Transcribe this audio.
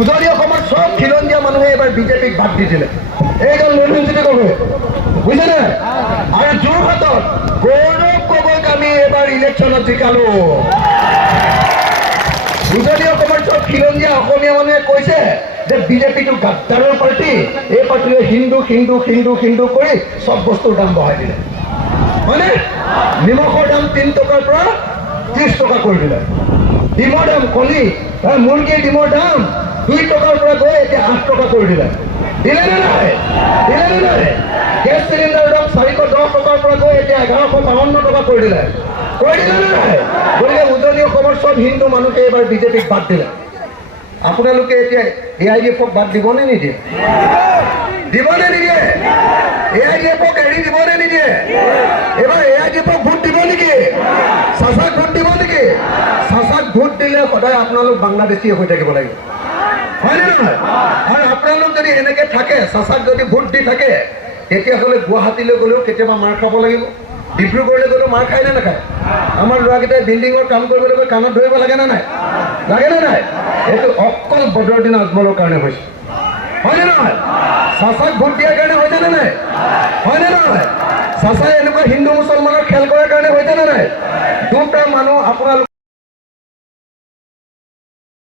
উজনি অসমৰ সব খিলঞ্জীয়া মানুহে এবাৰ বিজেপিক বাদ দি দিলে। এইডাল নতুন চিটি কবে বুঝছেনে? আৰু যোৰহাটত গৌৰৱ গগৈক আমি এবাৰ ইলেকশ্যনত জিকালো। উজনি অসমৰ সব খিলঞ্জীয়া অসমীয়া মানুহে কৈছে যে বিজেপিটো গাদ্দাৰৰ পাৰ্টি, এই পাৰ্টিয়ে হিন্দু হিন্দু হিন্দু হিন্দু কৰি সব বস্তুৰ দাম বঢ়াই দিলে। হয়নে? নিমখৰ দাম 3 টকাৰ পৰা 30 টকা কৰি দিলে। ডিমৰ দাম কণী মুৰ্গীৰ ডিমৰ দাম 2 টকাৰ পৰা গৈ এতিয়া 8 টকা কৰি দিলে। দিলে নে নাই? দিলে নে নাই? গেছ চিলিণ্ডাৰৰ দাম 410 টকাৰ পৰা গৈ এতিয়া 1152 টকা কৰি দিলে। কৰি দিলে নে নাই? গতিকে উজনি অসমৰ সব হিন্দু মানুহে এবাৰ বিজেপিক বাদ দিলে। আপোনালোকে এতিয়া AIDF-ক বাদ দিবনে নিদিয়ে? দিবনে নিদিয়ে? AIDF-ক এৰি দিবনে নিদিয়ে? এবাৰ AIDF-ক ভোট দিব নেকি? চাচাক ভোট দিব নেকি? চাচাক ভোট দিলে সদায় আপোনালোক বাংলাদেশী হৈ থাকিব লাগিব, হয়নে নহয়? আৰু আপোনালোক যদি এনেকে থাকে, চাচাক যদি ভোট দি থাকে, তেতিয়াহ'লে গুৱাহাটীলৈ গ'লেও কেতিয়াবা মাৰ খাব লাগিব, ডিব্ৰুগড়লৈ গ'লেও মাৰ খায় নে নাখায়? আমাৰ ল'ৰাকেইটাই বিল্ডিঙৰ কাম কৰিবলৈ গৈ কাণত ধৰিব লাগে নে নাই? লাগে নে নাই? এইটো অকল বদৰুদ্দিন আজমলৰ কাৰণে হৈছে, হয়নে নহয়? চাচাক ভোট দিয়াৰ কাৰণে হৈছে নে নাই? হয়নে নহয়? চাচাই এনেকুৱা হিন্দু মুছলমানৰ খেল কৰাৰ কাৰণে হৈছে নে নাই? দুটা মানুহ আপোনালোক